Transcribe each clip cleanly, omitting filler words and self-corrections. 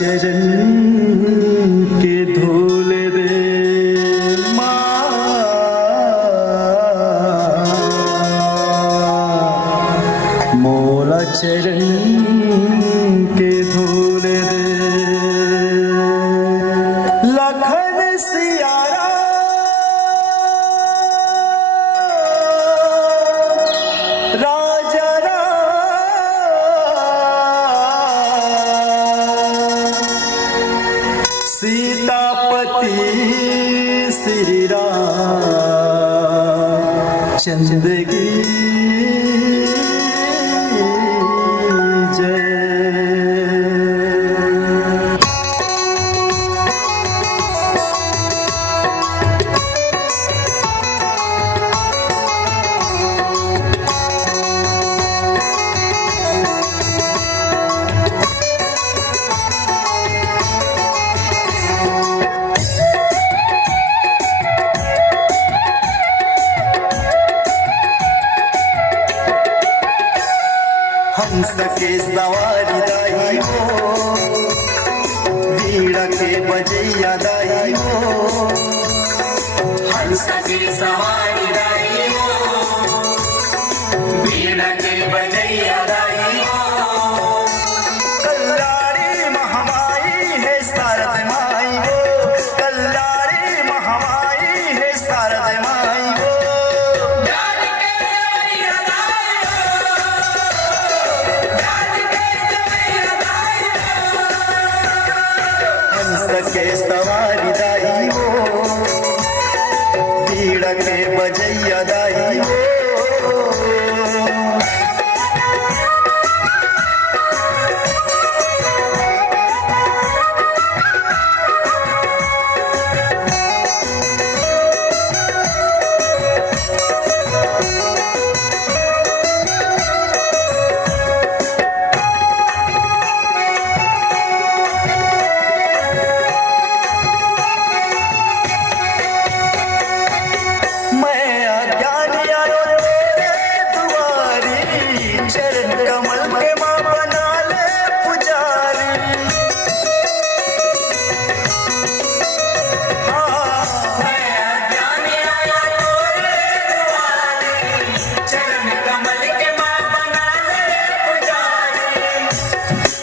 चरण के धूल दे माँ, मोला चरण के धूल दे। लखन सियारा राजा सीतापति श्री रामचंद्र की जय। हंस के सवारी दाई हो, वीणा के बजैया दाई हो। हंस के सवारी दाई हो, वीणा के बजैया दाई हो। कल्याणी महामाई है शारद माई हो, कल्याणी महामाई है शारद माई हो। हंस के सवारी दाई हो, वीणा के बजैया दाई हो। चरण कमल के माँ बना ले पुजारी। चरण कमल के माँ बना ले पुजारी।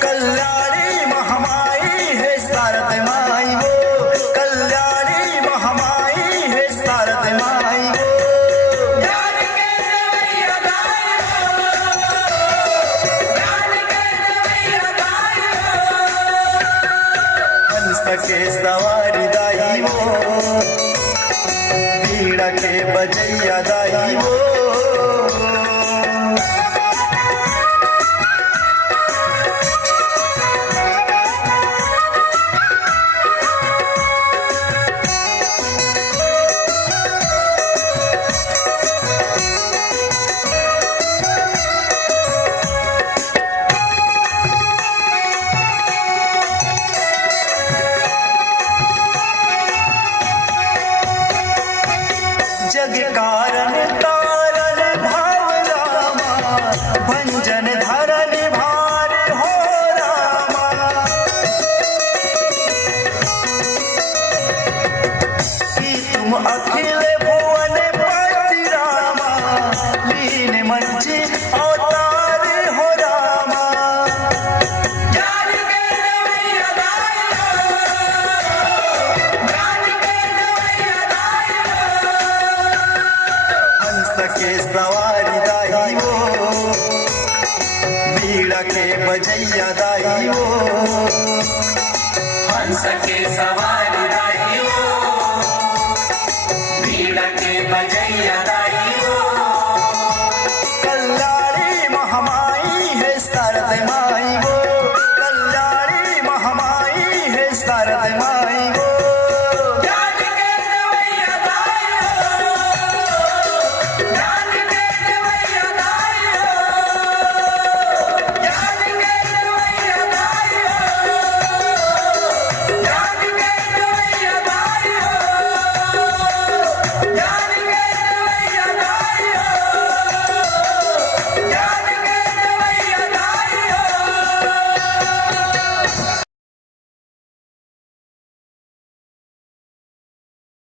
कल्याणी महामाई है शारद माई हो, कल्याणी महामाई है शारद माई हो। के सवारी दाई हो, वीणा के बजैया दाई हो। जग कारण तारन भाव रामा, भंजन धरन भार हो रामा। कि तुम अखिल भुवन पति रामा, लीन मंची अवतार हो रामा। के सवारी दाई हो, वीणा के बजैया दाई हो। हंस के सवारी